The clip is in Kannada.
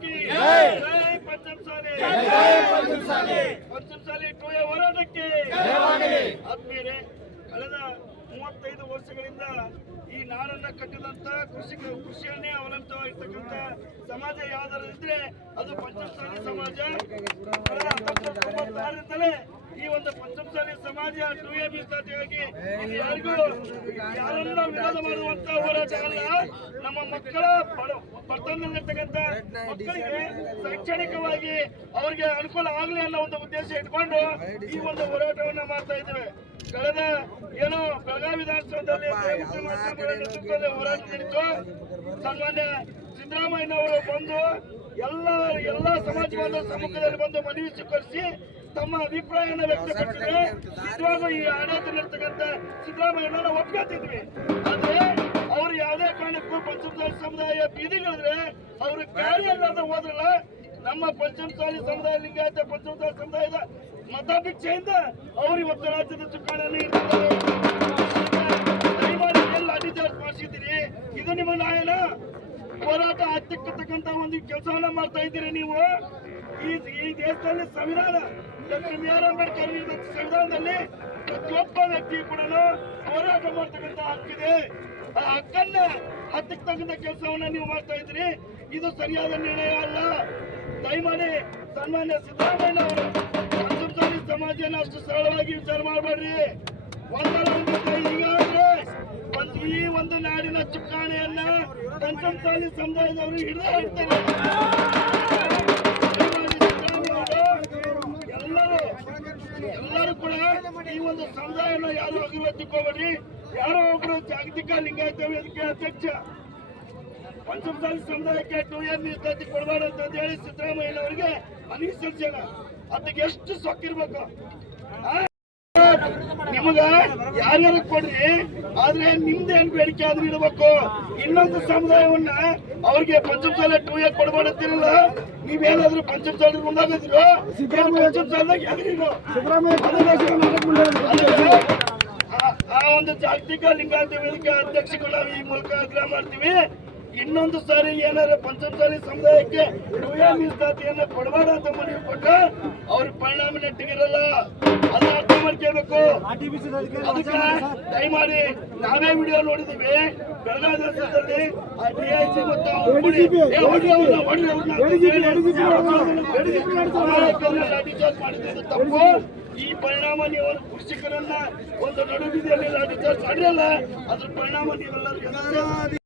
ಕಿ ಜೈ. ಜೈ ಪಂಚಮಸಾಲಿ ಜೈ ಪಂಚಮಸಾಲಿ. ಪಂಚಮಸಾಲಿ ಟೂಯ ಹೋರಾಟಕ್ಕೆ. ಆತ್ಮೀಯರೇ ಕಳೆದ ಮೂವತ್ತೈದು ವರ್ಷಗಳಿಂದ ಈ ನಾಡನ್ನ ಕಟ್ಟಿದಂತ ಕೃಷಿ ಕೃಷಿಯನ್ನೇ ಅವಲಂಬಿತವಾಗಿರ್ತಕ್ಕಂಥ ಸಮಾಜ ಯಾವ್ದಾರಿದ್ರೆ ಅದು ಪಂಚಮಸಾಲಿ ಸಮಾಜ ಕಳೆದ ಹತ್ತೊಂಬತ್ತು ತೊಂಬತ್ತಾರರಿಂದಲೇ ಈ ಒಂದು ಪಂಚಮಸಾಲಿ ಸಮಾಜ ಟೂ ಎ ಇದು ಯಾರಿಗೂ ಯಾರನ್ನ ವಿರೋಧ ಮಾಡುವಂತ ಹೋರಾಟ ಅಲ್ಲ. ನಮ್ಮ ಮಕ್ಕಳ ಬರ್ತಂದಿರ್ತಕ್ಕಂತ ಮಕ್ಕಳಿಗೆ ಶೈಕ್ಷಣಿಕವಾಗಿ ಅವರಿಗೆ ಅನುಕೂಲ ಆಗಲಿ ಅನ್ನೋ ಒಂದು ಉದ್ದೇಶ ಇಟ್ಕೊಂಡು ಈ ಒಂದು ಹೋರಾಟವನ್ನ ಮಾಡ್ತಾ ಇದ್ದೇವೆ. ಕಳೆದ ಏನು ಬೆಳಗಾವಿ ವಿಧಾನಸೌಧದಲ್ಲಿ ನೇತೃತ್ವದಲ್ಲಿ ಹೋರಾಟ ನಡೀತು. ಸನ್ಮಾನ್ಯ ಸಿದ್ದರಾಮಯ್ಯನವರು ಬಂದು ಎಲ್ಲ ಎಲ್ಲ ಸಮಾಜವನ್ನು ಸಮ್ಮುಖದಲ್ಲಿ ಬಂದು ಮನವಿ ಸ್ವೀಕರಿಸಿ ತಮ್ಮ ಅಭಿಪ್ರಾಯನ ವ್ಯಕ್ತಪಡಿಸಿದ್ರೆ ಈ ಆಡಳಿತದಲ್ಲಿರ್ತಕ್ಕಂಥ ಸಿದ್ದರಾಮಯ್ಯನ ಒಪ್ಕೊತಿದ್ವಿ. ಆದ್ರೆ ಅವ್ರು ಯಾವುದೇ ಕಾರಣಕ್ಕೂ ಪಂಚಮಸಾಲಿ ಸಮುದಾಯ ಬೀದಿಗಳಿದ್ರೆ ಅವರು ಅಂತ ಹೋದ್ರಲ್ಲ, ನಮ್ಮ ಪಂಚಮಸಾಲಿ ಸಮುದಾಯ, ಲಿಂಗಾಯತ ಪಂಚಮಸಾಲಿ ಸಮುದಾಯದ ಮತಾಭಿಕ್ಷೆಯಿಂದ ಅವರು ಇವತ್ತು ರಾಜ್ಯದ ಚುಕ್ಕಾಣಿ ಮಾಡಿಸಿದ್ದೀರಿ ಇದು ನಿಮ್ಮ ನ್ಯಾಯನ ಹೋರಾಟ ಹತ್ತಿಕ್ಕತಕ್ಕಂತ ಒಂದು ಕೆಲಸವನ್ನ ಮಾಡ್ತಾ ಇದ್ದೀರಿ ನೀವು. ಈ ಈ ದೇಶದಲ್ಲಿ ಸಂವಿಧಾನ ಡಾಕ್ಟರ್ ಬಿ ಆರ್ ಅಂಬೇಡ್ಕರ್ ಸಂವಿಧಾನದಲ್ಲಿ ಪ್ರತಿಯೊಬ್ಬ ವ್ಯಕ್ತಿ ಕೂಡ ಹೋರಾಟ ಮಾಡ್ತಕ್ಕಂತ ಹಕ್ಕಿದೆ. ಆ ಹಕ್ಕನ್ನ ತಕ್ಕಂಥ ಕೆಲಸವನ್ನ ನೀವು ಮಾಡ್ತಾ ಇದ್ರಿ ಇದು ಸರಿಯಾದ ನಿರ್ಣಯ ಅಲ್ಲ. ದಯಮಾಡಿ ಸನ್ಮಾನ್ಯ ಸಿದ್ದರಾಮಯ್ಯ ಅವರು ಸಮಾಜನ ಅಷ್ಟು ಸರಳವಾಗಿ ವಿಚಾರ ಮಾಡಬೇಡ್ರಿ. ಒಂದು ಈ ಒಂದು ನಾಡಿನ ಚುಕ್ಕಾಣಿಯನ್ನ ಸಾಲಿ ಸಮುದಾಯದವರು ಹಿಡಿದೇ ಹಿಡ್ತಾರೆ ಒಂದು ಸಮುದಾಯನ ಯಾರು ಅಭಿವೃದ್ಧಿಕೋಬೇಡಿ ಯಾರೋ ಒಬ್ರು ಜಾಗತಿಕ ಲಿಂಗಾಯತ ವೇದಿಕೆ ಅಧ್ಯಕ್ಷ. ಪಂಚಮಸಾಲಿ ಸಮುದಾಯಕ್ಕೆ ಟೂ ಎನ್ ಮೀಸಲಾತಿ ಕೊಡಬಾರ್ದು ಅಂತ ಹೇಳಿ ಸಿದ್ದರಾಮಯ್ಯನವರಿಗೆ ಸಲ್ಲಿಸ್ಯಾನ ಅದಕ್ಕೆ ಎಷ್ಟು ಸೊಕ್ಕಿರ್ಬೇಕು? ನಿಮಗ ಯಾರ್ಯಾರ ಕೊಡ್ರಿ, ಆದ್ರೆ ನಿಮ್ದೇನ್ ಬೇಡಿಕೆ ಆದ್ರೂ ಇಡಬೇಕು. ಇನ್ನೊಂದು ಸಮುದಾಯವನ್ನ ಅವ್ರಿಗೆ ಪಂಚಮಸಾಲ ಟೂ ಎ ಕೊಡಬಾರ್ದಿರಲ್ಲ ನೀವೇನಾದ್ರೂ ಪಂಚಮಸಾಲ ಮುಂದಾಗಿದ್ರು ಪಂಚಮಸಾಲದಾಗ ಎದ್ರಿರೋ ಆ- ಒಂದು ಜಾಗತಿಕ ಲಿಂಗಾಯತ ವೇದಿಕೆ ಅಧ್ಯಕ್ಷಗಳು ಈ ಮೂಲಕ ಆಗ್ರಹ ಮಾಡ್ತೀವಿ. ಇನ್ನೊಂದು ಸಾರಿ ಏನಾರ ಪಂಚಮಸಾಲಿ ಸಮುದಾಯಕ್ಕೆ ಟೂಯ ಮೀಸಲಾತಿಯನ್ನ ಕೊಡಬೇಡ ಅಂತ ಮನವಿ ಕೊಟ್ಟ ಅವ್ರ ಪರಿಣಾಮ ನೆಟ್ಟಿಗಿರಲ್ಲ ಅದ ಅರ್ಥ ಮಾಡ್ಕೋಬೇಕು ಅದಕ್ಕೆ ದಯಮಾಡಿ ನಾವೇ ವಿಡಿಯೋ ನೋಡಿದೀವಿ ಬೆಳಗಾವಿ ದೇಶದಲ್ಲಿ ಆ ಮತ್ತು ಮಾಡಿದ್ದು ತಪ್ಪು. ಈ ಪರಿಣಾಮ ನೀವು ಕೃಷಿಕರನ್ನ ಒಂದು ನಡುವಿದೆಯಲ್ಲಿ ಲಾಠಿ ಚಾರ್ಜ್ ಮಾಡಿರಲ್ಲ ಅದ್ರ ಪರಿಣಾಮ ನೀವೆಲ್ಲರೂ ಎದುರಿಸಿ